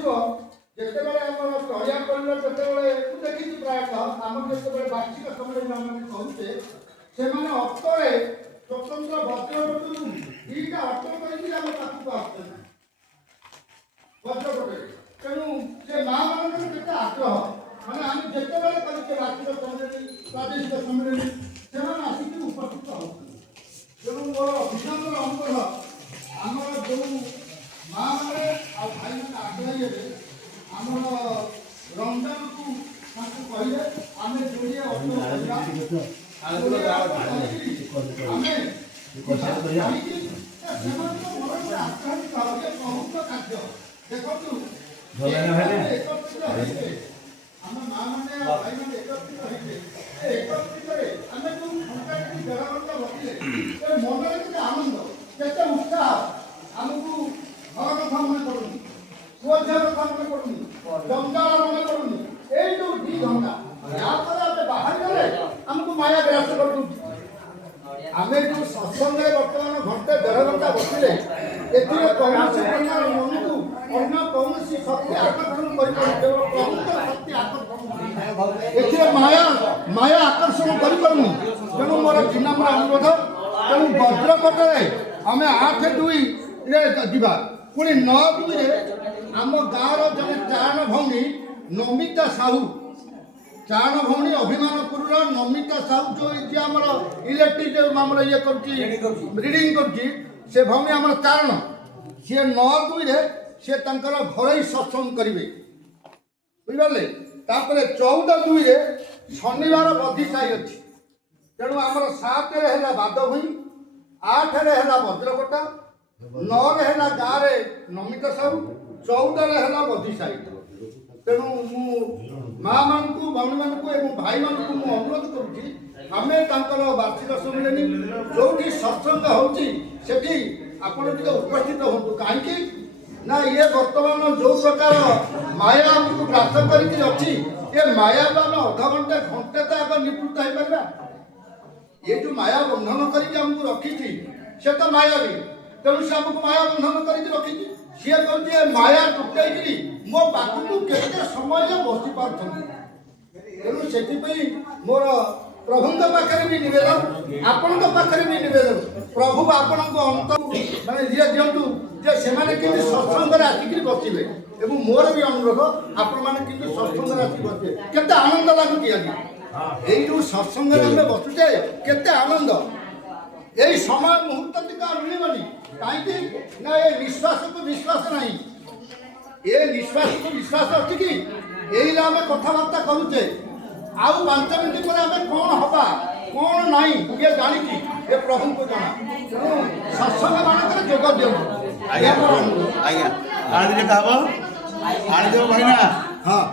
ଜାଣିଥିବ ଯେତେବେଳେ ଆମର ତଳିଆ କରିଲ ଯେତେବେଳେ ମୁଁ ଦେଖିଛି ପ୍ରାୟତଃ ଆମର ଯେତେବେଳେ ବାର୍ଷିକ ସମ୍ମିଳନୀ ଆମେ କହୁଛେ ସେମାନେ ଅଟୋରେ ସ୍ୱତନ୍ତ୍ର ଭଦ୍ରକଟୁ ଦୁଇଟା ଅଟୋ କରିକି ଆମ ପାଖକୁ ଆସୁଛନ୍ତି ଭଦ୍ରକଟରେ। ତେଣୁ ସେ ମା ମାନଙ୍କର କେତେ ଆଗ୍ରହ ମାନେ ଆମେ ଯେତେବେଳେ କରିଛେ ବାର୍ଷିକ ସମ୍ମିଳନୀ ପ୍ରାଦେଶିକ ସମ୍ମିଳନୀ ସେମାନେ ଆସିକି ଉପସ୍ଥିତ ହେଉଛନ୍ତି। ତେଣୁ ମୋର ବିନମ୍ର ଅନୁରୋଧ ଆମର ଯେଉଁ ମା ମାନେ ଆଉ ଭାଇମାନେ ଆଗ୍ରହୀ ହେବେ ଆମର ରମଜାନକୁ ତାଙ୍କୁ କହିଲେ ଆମେ ଯୋଡ଼ିଏ ଅଟୋ କରିବା ଆମେ ସେମାନଙ୍କ ମନରେ ଆଗ୍ରହୀ ଭାବରେ ବହୁତ କାର୍ଯ୍ୟ ଦେଖନ୍ତୁ ଏକତ୍ରିତ ହେଇଛେ ଆମ ମା ମାନେ ଆଉ ଭାଇମାନେ ଏକତ୍ରିତ ହେଇଛେ ଏକତ୍ରିତରେ ଆମେ ଯେଉଁ ଘଣ୍ଟାଟି ଦେଢ଼ ଘଣ୍ଟା ବସିଲେ ମନରେ କେତେ ଆନନ୍ଦ କେତେ ଉତ୍ସାହ ଆମକୁ ଘର କଥା ମନେ ପଡୁନି ପୁଅ ଝିଅ କଥା ମନେ ପଡୁନି ଜଞ୍ଜାଳ ମନେ ପଡୁନି ଏଇ ଯୋଉ 2 ଘଣ୍ଟା ଯାହାପରେ ଆମେ ବାହାରିଗଲେ ଆମକୁ ମାୟା ଗ୍ରାସ କରିଦଉଛି। ଆମେ ଯୋଉ ସତ୍ସଙ୍ଗରେ ବର୍ତ୍ତମାନ ଘଣ୍ଟେ 1.5 ଘଣ୍ଟା ବସିଲେ ଏଥିରେ କୌଣସି ପ୍ରକାର ମନକୁ ଅନ୍ୟ କୌଣସି ଶକ୍ତି ଆକର୍ଷଣ କରିପାରୁନି କେବଳ ପ୍ରଭୁଙ୍କ ଶକ୍ତି ଆକର୍ଷଣ ଏଥିରେ ମାୟା ଆକର୍ଷଣ କରିପାରୁନି। ତେଣୁ ମୋର ବିନମ୍ର ଅନୁରୋଧ ତେଣୁ ଭଦ୍ରକଟରେ ଆମେ 8-2ରେ ଯିବା ପୁଣି 9-2ରେ ଆମ ଗାଁର ଜଣେ ଚାରଣ ଭଉଣୀ ନମିତା ସାହୁ ଚାରଣ ଭଉଣୀ ଅଭିମାନପୁରର ନମିତା ସାହୁ ଯିଏ ଆମର ଇଲେକ୍ଟ୍ରିକ୍ ଆମର ଇଏ କରୁଛି ରିଡ଼ିଂ କରୁଛି ସେ ଭଉଣୀ ଆମର ଚାରଣ ସିଏ 9-2ରେ ସେ ତାଙ୍କର ଘରୋଇ ସତ୍ସଙ୍ଗ କରିବେ ବୁଝିପାରିଲେ। ତାପରେ 14-2ରେ ଶନିବାର ବଧି ସାହି ଅଛି। ତେଣୁ ଆମର 7ରେ ହେଲା ବାଦଭୂଇଁ 8ରେ ହେଲା ଭଦ୍ରକଟା 9ରେ ହେଲା ଗାଁରେ ନମିତା ସାହୁ 14ରେ ହେଲା ବଧି ସାହି। ତେଣୁ ମୁଁ ମା ମାନଙ୍କୁ ଭଉଣୀମାନଙ୍କୁ ଏବଂ ଭାଇମାନଙ୍କୁ ମୁଁ ଅନୁରୋଧ କରୁଛି ଆମେ ତାଙ୍କର ବାର୍ଷିକ ସମ୍ମିଳନୀ ଯୋଉଠି ସତ୍ସଙ୍ଗ ହେଉଛି ସେଠି ଆପଣ ଟିକେ ଉପସ୍ଥିତ ହୁଅନ୍ତୁ। କାହିଁକି ନା ଇଏ ବର୍ତ୍ତମାନ ଯୋଉ ପ୍ରକାର ମାୟା ଆମକୁ ଗ୍ରାସ କରିକି ଅଛି ଏ ମାୟାକୁ ଆମେ ଅଧଘଣ୍ଟେ ଘଣ୍ଟେ ତ ଆଗ ନିବୃତ୍ତ ହେଇପାରିବା। ये जो माया बंधन करके हमको रखी से तो माया भी तेणु से आमको माया बंधन करके रखी सी कहते माया टुटाई मो पाखक केते समय बसी पार्थ तेणु से मोर प्रभु पाखे भी नवेदन आपण पाखे भी नवेदन प्रभु आपण अंत मानने ये दिंतु जे से सत्संग आसिक बसवे और मोर भी अनुरोध आपण मैंने सत्संग आसिक बसवे केते आनंद लगुच आज এই जो सत्संग में बसुचे केते आनंद यही समय मुहूर्त टिका मिलबनी कहीं ना ये निश्वास को विश्वास नहीं ये निश्वास को विश्वास अच्छी कि यही आम कथबार्ता करुचे आउ 5 मिनट पर आम कौन हवा कौन नहीं ये जानी ये प्रभु को जाना तेणु सत्संग मानक जोग दियंतु आज्ञा आज्ञा भाईना हाँ